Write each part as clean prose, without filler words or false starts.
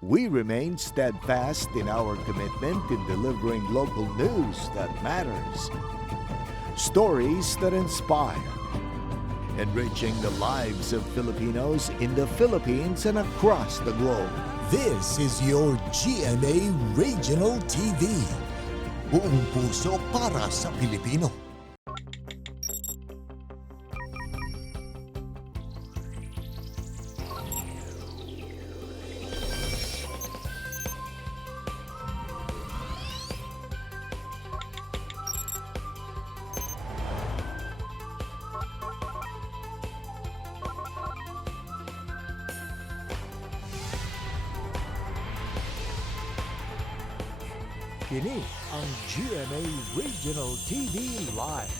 We remain steadfast in our commitment in delivering local news that matters, stories that inspire, enriching the lives of Filipinos in the Philippines and across the globe. This is your GMA Regional TV. Buong puso para sa Pilipino. Kini ang GMA Regional TV Live.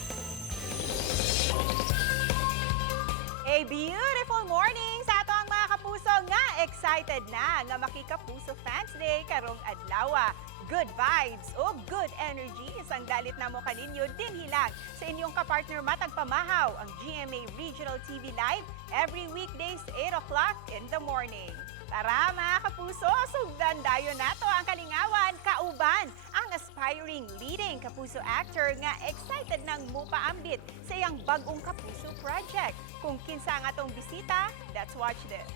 A beautiful morning sa ato ang mga kapuso nga excited na nga makikapuso Fans Day karong adlaw. Good vibes o good energy isang dalit na mo kaninyo din hilang sa inyong kapartner matag pamahaw ang GMA Regional TV Live every weekdays 8 o'clock in the morning. Tara mga kapuso, sugdan dayon nato ang kalingawan, kauban ang aspiring leading kapuso actor nga excited nang mupaambit sa iyang bagong kapuso project. Kung kinsa ang atong bisita, let's watch this.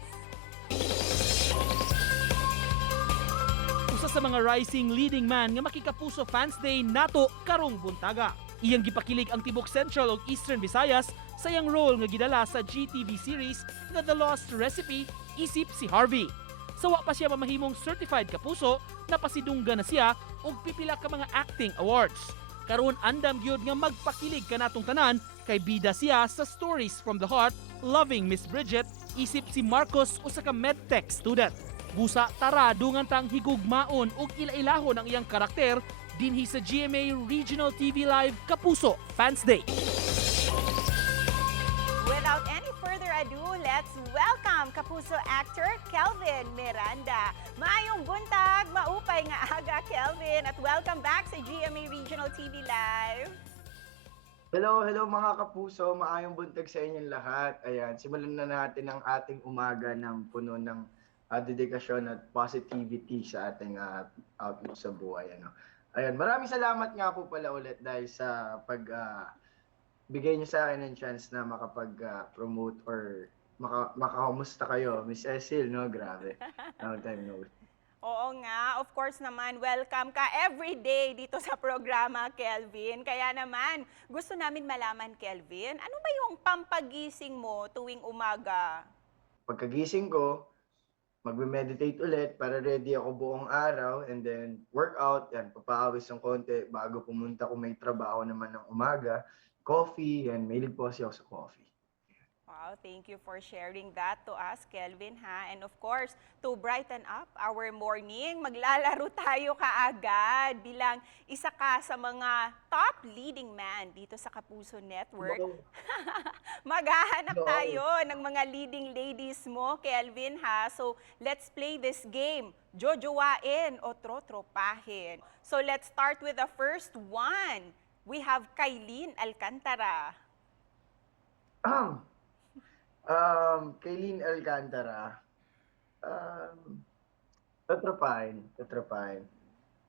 Usa sa mga rising leading man nga makikapuso Fans Day nato karong buntaga. Iyang gipakilig ang Tibok Central ug Eastern Visayas sa iyang role nga gidala sa GTV series nga The Lost Recipe, isip si Harvey. Sawa pa siya mamahimong certified kapuso, napasidungga na siya og pipila ka mga acting awards. Karon andam gyud nga magpakilig kanatong tanan kay bida siya sa Stories from the Heart, Loving Miss Bridget, isip si Marcos usa ka medtech student. Busa tara dungan tang higugmaon ug ilailahon ang iyang karakter dinhi sa GMA Regional TV Live Kapuso Fans Day. Without any further ado, let's welcome Kapuso Actor Kelvin Miranda. Maayong buntag, maupay nga aga Kelvin at welcome back sa GMA Regional TV Live. Hello mga kapuso, maayong buntag sa inyong lahat. Ayan, simulan na natin ang ating umaga ng puno ng dedikasyon at positivity sa ating outlook sa buhay. Ayan, maraming salamat nga po pala ulit dahil sa bigay niyo sa akin ng chance na makapag-promote or makakamusta kayo. Miss Cecil, no? Grabe. Long time no. Oo nga, of course naman, welcome ka every day dito sa programa, Kelvin. Kaya naman, gusto namin malaman, Kelvin, ano ba yung pampagising mo tuwing umaga? Pagkagising ko, magme-meditate ulit para ready ako buong araw and then workout, yan, papaawis ng konti bago pumunta kung may trabaho naman ng umaga, coffee, and mahilig po kasi ako sa coffee. Wow, thank you for sharing that to us, Kelvin, ha? And of course, to brighten up our morning, maglalaro tayo kaagad bilang isa ka sa mga top leading man dito sa Kapuso Network. Maghahanap tayo ng mga leading ladies mo, Kelvin, ha? So, let's play this game. Jojowain o trotropahin. So, let's start with the first one. We have Kaylin Alcantara. Kaylin Alcantara, tatrapahin.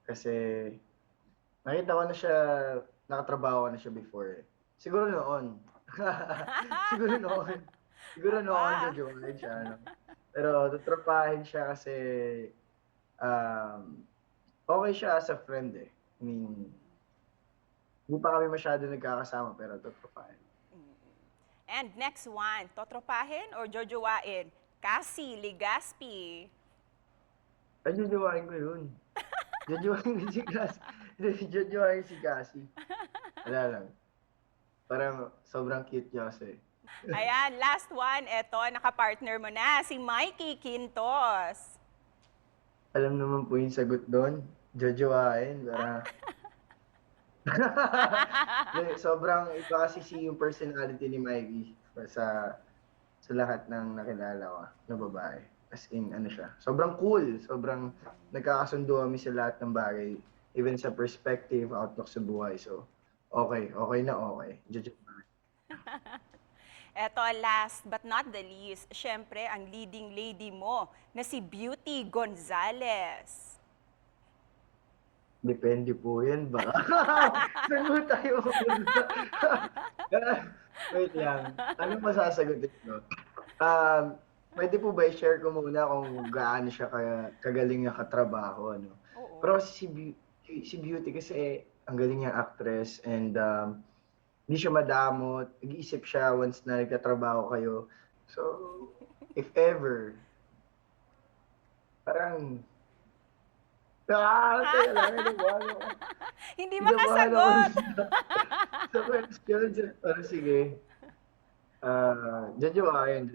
Kasi nakita ko na siya, nakatrabaho ko na siya before. Siguro noon. Siguro noon, jojowain siya. Pero tatrapahin siya kasi okay siya as a friend eh. I mean, hindi pa kami masyado nagkakasama pero tatrapahin. And next one, totropahin or jojowain? Cassie Ligaspi. Ay, jojowain ko yun. Jojowain si Cassie. Jojowain si Cassie. Wala lang. Parang sobrang cute niya kasi. Ayan, last one. Eto, nakapartner mo na, si Mikey Quintos. Alam naman po yung sagot doon. Jojowain. Para... Sobrang iba kasi yung personality ni Mikey sa lahat ng nakilala ko na babae. As in, ano siya. Sobrang cool. Sobrang nagkakasundo kami sa lahat ng bagay. Even sa perspective, outlook sa buhay. So, okay na okay. Eto, last but not the least, syempre, ang leading lady mo na si Beauty Gonzales. Depende po yan ba? Saan mo tayo pupunta? Wait lang. Ano masasagutin ko? Pwede po ba i-share ko muna kung gaano siya kagaling niya katrabaho, ano? Oo. Pero si Beauty kasi ang galing niyang actress and hindi siya madamot. Nag-iisip siya once na nagkatrabaho kayo. So, if ever, parang kaya lang, Hindi kinabahan ako makasagot. sa question. Pero sige. Jojoain.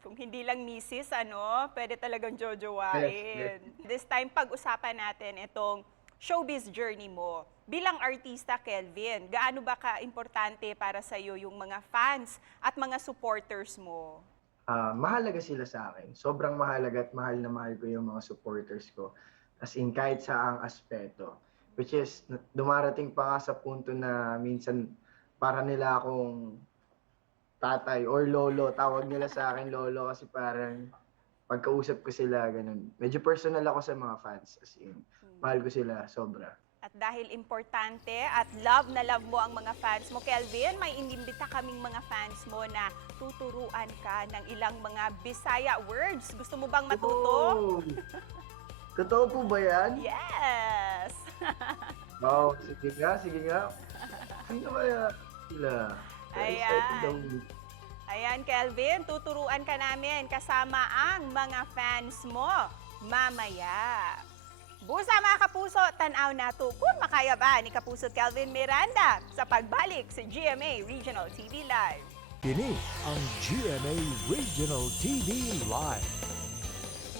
Kung hindi lang misis, ano, pwede talagang Yes, jojowain. This time, pag-usapan natin itong showbiz journey mo. Bilang artista, Kelvin, gaano ba ka-importante para sa'yo yung mga fans at mga supporters mo? Mahalaga sila sa akin. Sobrang mahalaga at mahal na mahal ko yung mga supporters ko. As in, kahit sa ang aspeto. Which is, dumarating pa nga sa punto na minsan para nila akong tatay or lolo. Tawag nila sa akin lolo kasi parang pagkausap ko sila, ganun. Medyo personal ako sa mga fans. As in, mahal ko sila, sobra. At dahil importante at love na love mo ang mga fans mo, Kelvin, may inimbita kaming mga fans mo na tuturuan ka ng ilang mga Bisaya words. Gusto mo bang matuto? Oh! Totoo po ba yan? Yes! Wow, sige nga. Sino kaya sila? Excited daw. Ayan, Kelvin, tuturuan ka namin kasama ang mga fans mo mamaya. Busa mga kapuso, tanaw na to kung makaya ba ni Kapuso Kelvin Miranda sa pagbalik sa GMA Regional TV Live. Kini ang GMA Regional TV Live.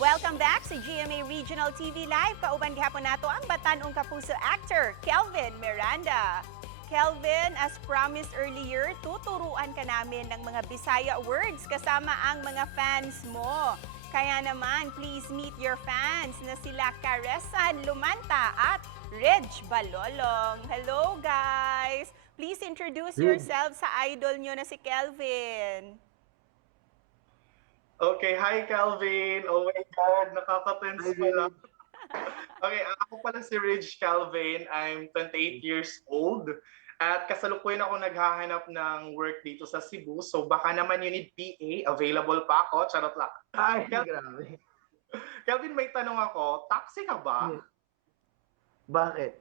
Welcome back sa GMA Regional TV Live. Kauban gihapon nato ang batanong Kapuso Actor Kelvin Miranda. Kelvin, as promised earlier, tuturuan ka namin ng mga Bisaya words kasama ang mga fans mo. Kaya naman, please meet your fans na sila Karesan Lumanta at Reg Balolong. Hello guys! Please introduce yourself sa idol nyo na si Kelvin. Okay, hi Calvin. Oh my God, nakaka-tense pala. Okay, ako pala si Ridge Calvin. I'm 28 years old. At kasalukuyan ako naghahanap ng work dito sa Cebu. So baka naman you need PA. Available pa ako. Charot lang. Ay, grabe. Calvin, may tanong ako. Taxi ka ba? Bakit?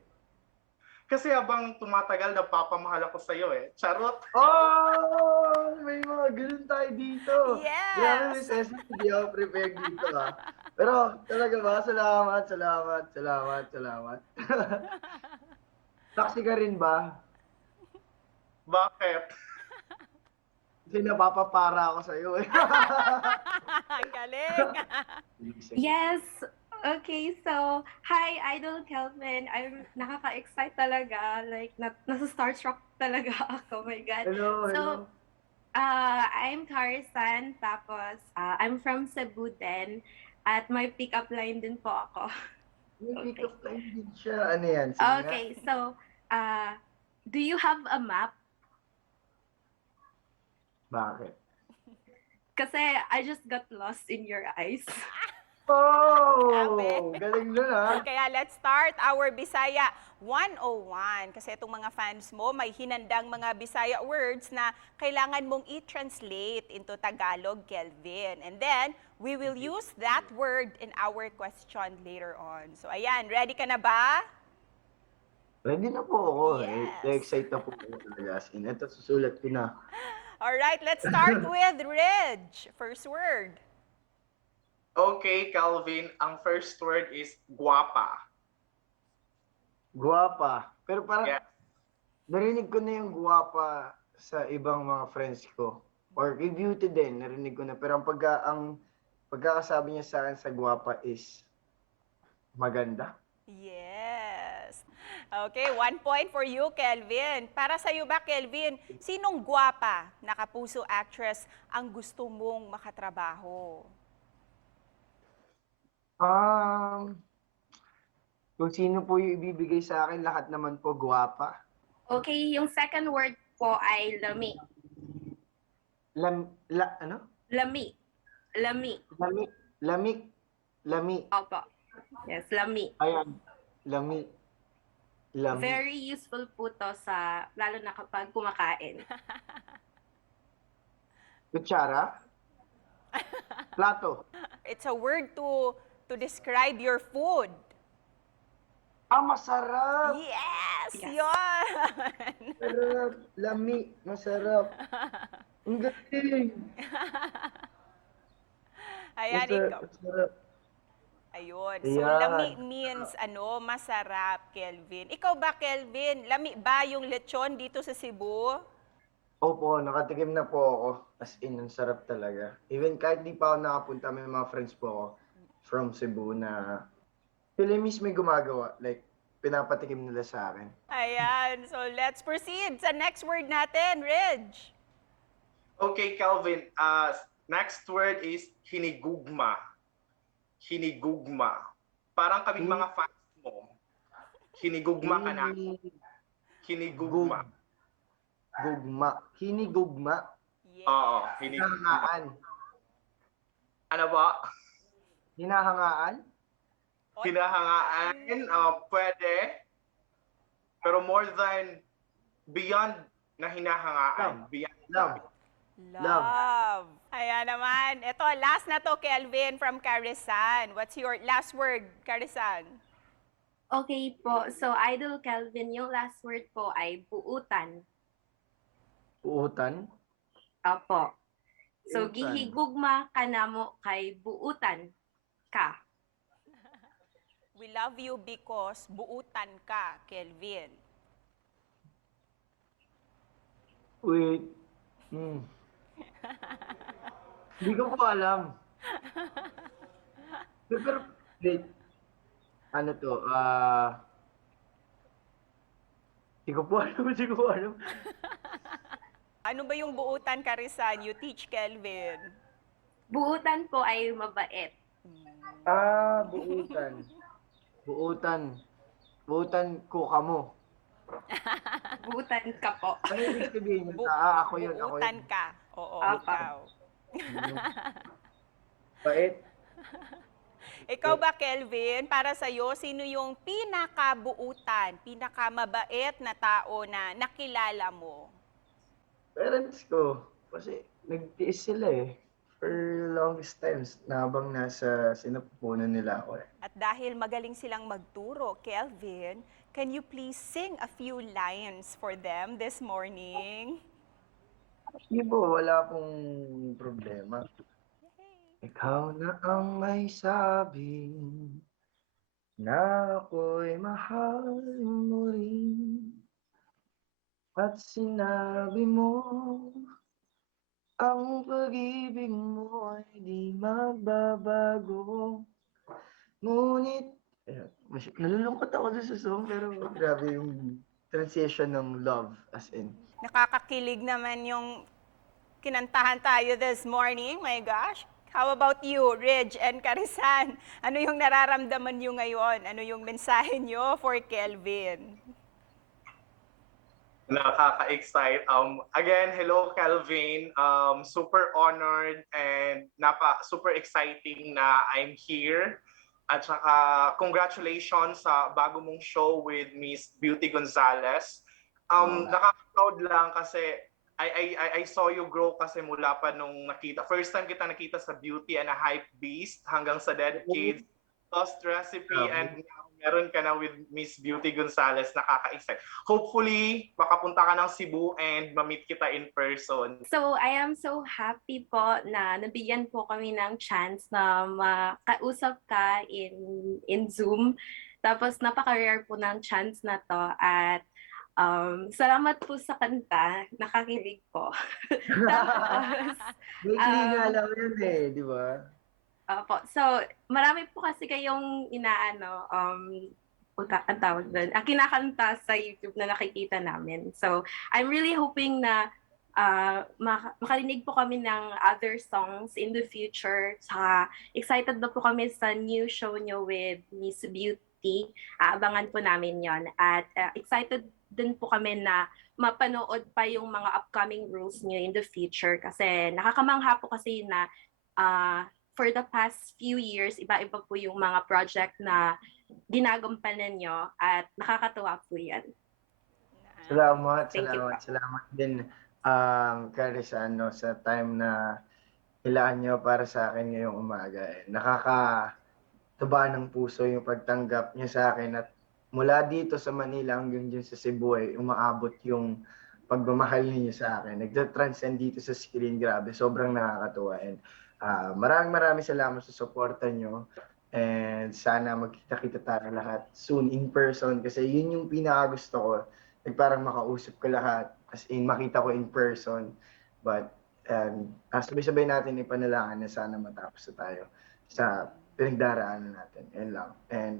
Kasi habang tumatagal, napapamahal ako sa'yo eh. Charot. Oh! May mga ganun tayo dito. Yes! Grabe, Miss Esme, hindi ako prepared dito ha. Pero talaga ba? Salamat. Taxi ka rin ba? Bakit? Kasi napapapara ako sa'yo eh. Ang galing! Yes. Okay, so, hi, Idol Kelvin. I'm nakaka-excite talaga. Like, nasa starstruck talaga ako. Oh my God. Hello. So, I'm Karisan, tapos I'm from Cebu din. At may pick-up line din po ako. May pick-up line din siya. Ano yan? Sige nga. Okay, so, do you have a map? Bakit? Kasi I just got lost in your eyes. Oh! Grabe. Galing nun ha. Kaya let's start our Bisaya 101. Kasi itong mga fans mo, may hinandang mga Bisaya words na kailangan mong i-translate into Tagalog, Kelvin. And then, we will use that word in our question later on. So ayan, ready ka na ba? Ready na po ako. Yes. Excited na po ako talaga. Ito, susulat ko na. Alright, let's start with Reg. First word. Okay, Calvin. Ang first word is guwapa. Guwapa. Pero parang, Yeah. narinig ko na yung guwapa sa ibang mga friends ko. Or kay Beauty din, narinig ko na. Pero ang pagkakasabi niya sa akin sa guwapa is maganda. Yes. Okay, 1 point for you, Kelvin. Para sa iyo ba, Kelvin, sinong gwapa na Kapuso actress ang gusto mong makatrabaho? Kung sino po yung ibibigay sa akin, lahat naman po guwapa. Okay, yung second word po ay lami. Ano? Lami. Lami. Lami. Lami. Lami. Opo. Yes, lami. Ayan. Lami. Lami. Very useful po to sa, lalo na kapag kumakain. Kutsara. Plato. It's a word to describe your food. Masarap. Yes! Yes. Yun! Masarap. Lami. Masarap. Ang galing. Ayan, ikaw. Masarap. Ayun. So, Ayan. lami means masarap, Kelvin. Ikaw ba, Kelvin? Lami ba yung lechon dito sa Cebu? Opo, nakatikim na po ako. As in, ang sarap talaga. Even kahit di pa ako nakapunta, may mga friends po ako from Cebu na sila mismo yung gumagawa. Like, pinapatikim nila sa akin. Ayan. So, let's proceed sa next word natin, Reg. Okay, Calvin. Next word is hinigugma. Hinigugma. Parang kaming mga fans mo. Hinigugma ka na. Hinigugma. Gugma. Hinigugma. Yes. Oo, hinigugma. Hinahangaan. Ano ba? Hinahangaan? Hinahangaan, pwede. Pero more than, beyond na hinahangaan. Beyond Love. Love. Ayan naman. Ito, last na to, Kelvin, from Carisan. What's your last word, Carisan? Okay po. So, Idol Kelvin, yung last word po ay buutan. Puutan. Opo. So, Buutan. gihigugma ka namo kay buutan ka. We love you because buutan ka, Kelvin. Wait. Hindi ko po alam. Pero, wait. Ano to? Hindi ko po alam. Hindi ko po alam. Ano ba yung buutan, Carisan? You teach, Kelvin. Buutan po ay mabait. Buutan. Buutan. Buutan ko kamo. Buutan ka po. Ano ibig sabihin yun? Bu- Ako yun. Ako Buutan yun. ka. Oo, Apa. ikaw. Bait. Ikaw ba, Kelvin, para sa'yo, sino yung pinakabuutan, pinakamabait na tao na nakilala mo? Parents ko. Kasi nagtiis sila eh. For longest times na habang nasa sinapupunan nila ako eh. At dahil magaling silang magturo, Kelvin, can you please sing a few lines for them this morning? Hindi po, wala pong problema. Ikaw na ang may sabi na ako'y mahal mo rin. At sinabi mo ang pag-ibig mo ay di magbabago. Ngunit, nalulungkot ako sa song pero grabe yung transition ng love as in. Nakakakilig naman yung kinantahan tayo this morning. My gosh. How about you, Reg and Carisan? Ano yung nararamdaman nyo ngayon? Ano yung mensahe nyo for Kelvin? Nakaka-excite. Again, hello Calvin. Super honored and super exciting na I'm here. At saka congratulations sa bago mong show with Miss Beauty Gonzalez. Nakaka-proud lang kasi I saw you grow kasi mula pa nung nakita. First time kita nakita sa Beauty and a Hype Beast hanggang sa Dead Kids, Toast Recipe, and now meron ka na with Miss Beauty Gonzalez. Nakaka-excite. Hopefully, makapunta ka ng Cebu and ma-meet kita in person. So, I am so happy po na nabigyan po kami ng chance na makausap ka in Zoom. Tapos, napaka-rare po ng chance na to. At salamat po sa kanta. Nakakilig po. Tapos, Weekly nga lang yun eh, di ba? Opo. So, marami po kasi kayong ang tawag doon, kinakanta sa YouTube na nakikita namin. So, I'm really hoping na makarinig po kami ng other songs in the future. Saka, excited na po kami sa new show nyo with Miss 50. Aabangan po namin yon at excited din po kami na mapanood pa yung mga upcoming roles niyo in the future kasi nakakamangha po kasi na for the past few years, iba-iba po yung mga project na ginagampanan nyo at nakakatuwa po yan. Salamat, Thank you po. salamat din, Carissa, no, sa time na ilaan nyo para sa akin ngayong umaga. Nakakataba ng puso yung pagtanggap niyo sa akin at mula dito sa Manila hanggang dyan sa Cebu umaabot yung pagmamahal niyo sa akin. Nagta-transcend dito sa screen, grabe, sobrang nakakatuwa. And maraming salamat sa suporta nyo. And sana magkita-kita tayo lahat soon in person kasi yun yung pinakagusto ko. Parang makausap ko lahat, as in makita ko in person. But sabay-sabay natin ipanalangin na sana matapos na tayo sa pinagdaraanan natin. Yan lang. And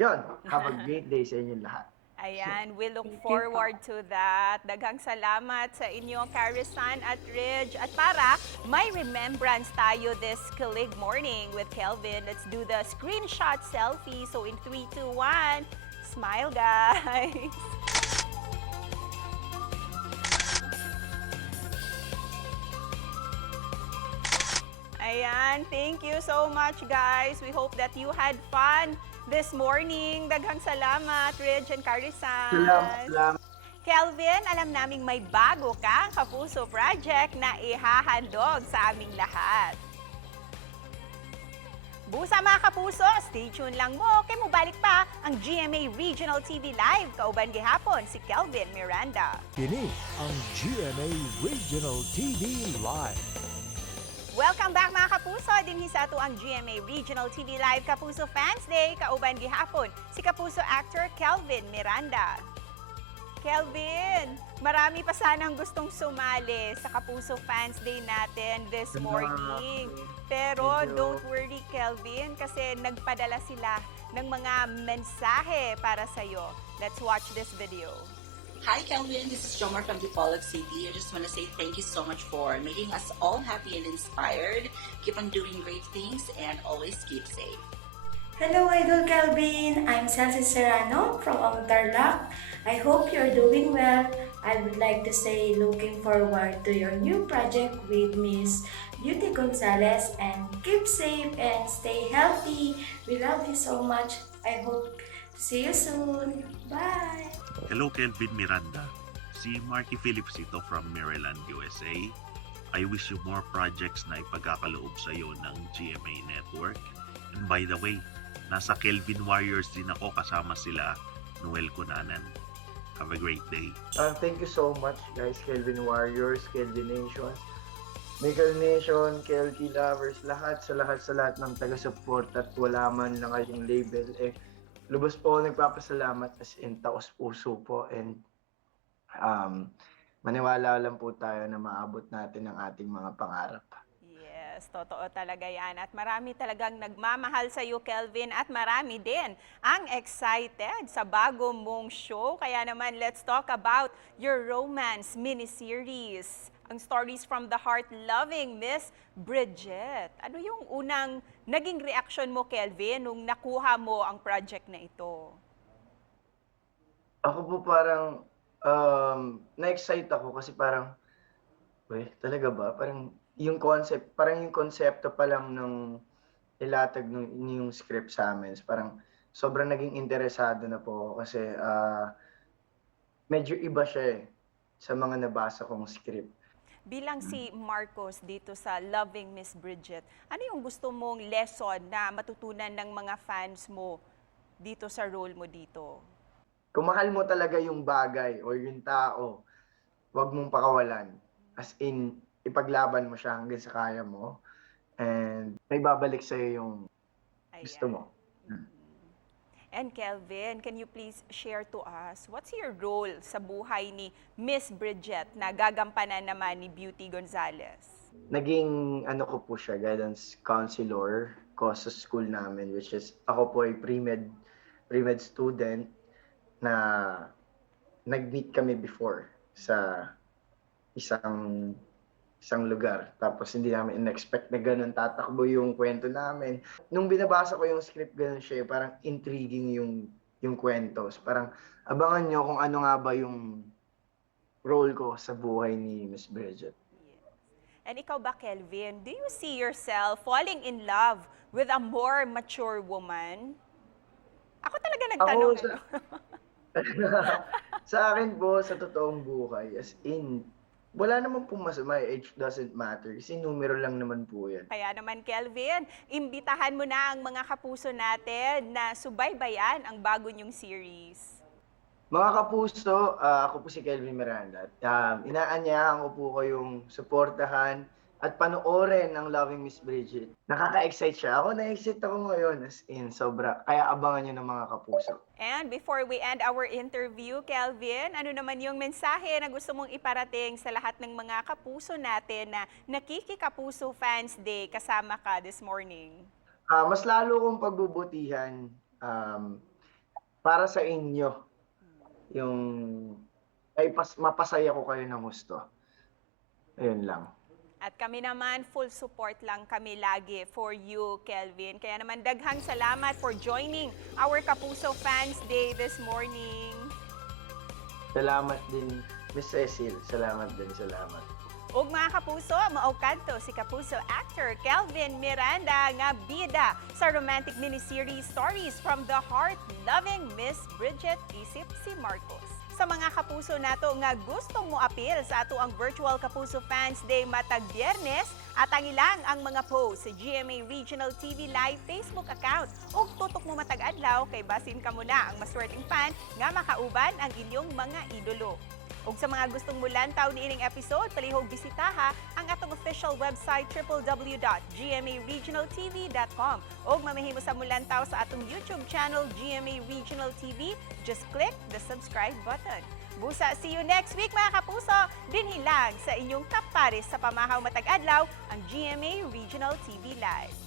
yun, have a great day sa inyo lahat. Ayan, we look Thank you forward to that. Daghang salamat sa inyo, Carisan at Ridge. At para may remembrance tayo this Kilig morning with Kelvin, let's do the screenshot selfie. So in 3, 2, 1, smile guys! Ayan, thank you so much guys. We hope that you had fun this morning. Daghang salamat, Ridge and Carisan. Salamat. Kelvin, alam naming may bago kang Kapuso project na ihahandog sa aming lahat. Busa mga Kapuso, stay tuned lang mo kay mubalik pa ang GMA Regional TV Live kauban gihapon si Kelvin Miranda. Kini ang GMA Regional TV Live. Welcome back mga Kapuso, dinhi sa ato ang GMA Regional TV Live Kapuso Fans Day kauban gihapon si Kapuso Actor Kelvin Miranda. Kelvin, marami pa sanang gustong sumali sa Kapuso Fans Day natin this morning. Pero don't worry, Kelvin, kasi nagpadala sila ng mga mensahe para sa'yo. Let's watch this video. Hi, Kelvin. This is Jomar from Dipolog City. I just want to say thank you so much for making us all happy and inspired. Keep on doing great things and always keep safe. Hello, Idol Kelvin. I'm Celsi Serrano from Tarlac. I hope you're doing well. I would like to say looking forward to your new project with Miss Beauty Gonzalez and keep safe and stay healthy. We love you so much. I hope to see you soon. Bye! Hello, Kelvin Miranda. Si Marky Phillips ito from Maryland, USA. I wish you more projects na ipagkakaloob sa iyo ng GMA Network. And by the way, nasa Kelvin Warriors din ako kasama sila Noel Cunanan. Have a great day. Thank you so much guys, Kelvin Warriors, Kelvin Nations, Nickel Nation, Kelky Lovers, lahat sa lahat ng taga-support at wala man lang kayong label. Lubos po nagpapasalamat as in taos puso po and maniwala lang po tayo na maabot natin ang ating mga pangarap. Yes, totoo talaga yan. At marami talagang nagmamahal sa iyo, Kelvin, at marami din ang excited sa bago mong show. Kaya naman, let's talk about your romance miniseries. Ang Stories from the Heart, Loving Miss Bridget. Ano yung unang naging reaction mo, Kelvin, nung nakuha mo ang project na ito? Ako po parang na-excite ako kasi parang, talaga ba? Parang yung konsepto pa lang ng ilatag yung script sa amin. Parang sobrang naging interesado na po ako kasi medyo iba siya sa mga nabasa kong script. Bilang si Marcos dito sa Loving Miss Bridget, ano yung gusto mong lesson na matutunan ng mga fans mo dito sa role mo dito? Kung mahal mo talaga yung bagay o yung tao, huwag mong pakawalan. As in, ipaglaban mo siya hanggang sa kaya mo. And may babalik sa'yo yung gusto mo. And Kelvin, can you please share to us, what's your role sa buhay ni Miss Bridget na gagampanan naman ni Beauty Gonzalez? Naging ko po siya, guidance counselor ko sa school namin, which is ako po ay pre-med student na nag-meet kami before sa isang isang lugar. Tapos hindi namin in-expect na ganun tatakbo yung kwento namin. Nung binabasa ko yung script, ganun siya, parang intriguing yung kwento. So, parang abangan nyo kung ano nga ba yung role ko sa buhay ni Miss Bridget. And ikaw ba, Kelvin, do you see yourself falling in love with a more mature woman? Ako talaga nagtanong. Ako, sa akin po, sa totoong buhay, as in, wala naman pong masama, age doesn't matter kasi numero lang naman po yan. Kaya naman, Kelvin, imbitahan mo na ang mga kapuso natin na subaybayan ang bago niyong series. Mga kapuso, ako po si Kelvin Miranda. Inaanyahan ko po kayong suportahan at panoorin ang Loving Miss Bridget. Nakaka-excite siya. Ako na-excite ako ngayon, as in, sobra. Kaya abangan niyo ng mga kapuso. And before we end our interview, Kelvin, ano naman yung mensahe na gusto mong iparating sa lahat ng mga kapuso natin na nakiki-Kapuso Fans Day kasama ka this morning? Mas lalo kong pagbubutihan para sa inyo. Yung mapasaya ko kayo ng gusto. Ayun lang. At kami naman, full support lang kami lagi for you, Kelvin. Kaya naman, daghang salamat for joining our Kapuso Fans Day this morning. Salamat din, Miss Cecil. Salamat din, salamat. Ug mga kapuso, mao kadto si Kapuso Actor Kelvin Miranda nga bida sa romantic miniseries Stories from the Heart, Loving Miss Bridget isip si Marcos. Sa mga kapuso nato nga gustong mo appeal sa ato ang virtual Kapuso Fans Day matag Biyernes, atang ilang ang mga post sa GMA Regional TV Live Facebook account. Ug tutok mo matag adlaw kay basin ka muna ang maswerteng fan nga makauban ang inyong mga idolo. Ug sa mga gustong mulantaw niining episode, palihog bisitaha ang atong official website www.gmaregionaltv.com. Ug mamahimo sa mulantaw sa atong YouTube channel GMA Regional TV, just click the subscribe button. Busa, see you next week mga kapuso. Dinhi lang sa inyong kapares sa pamahaw matag adlaw ang GMA Regional TV Live.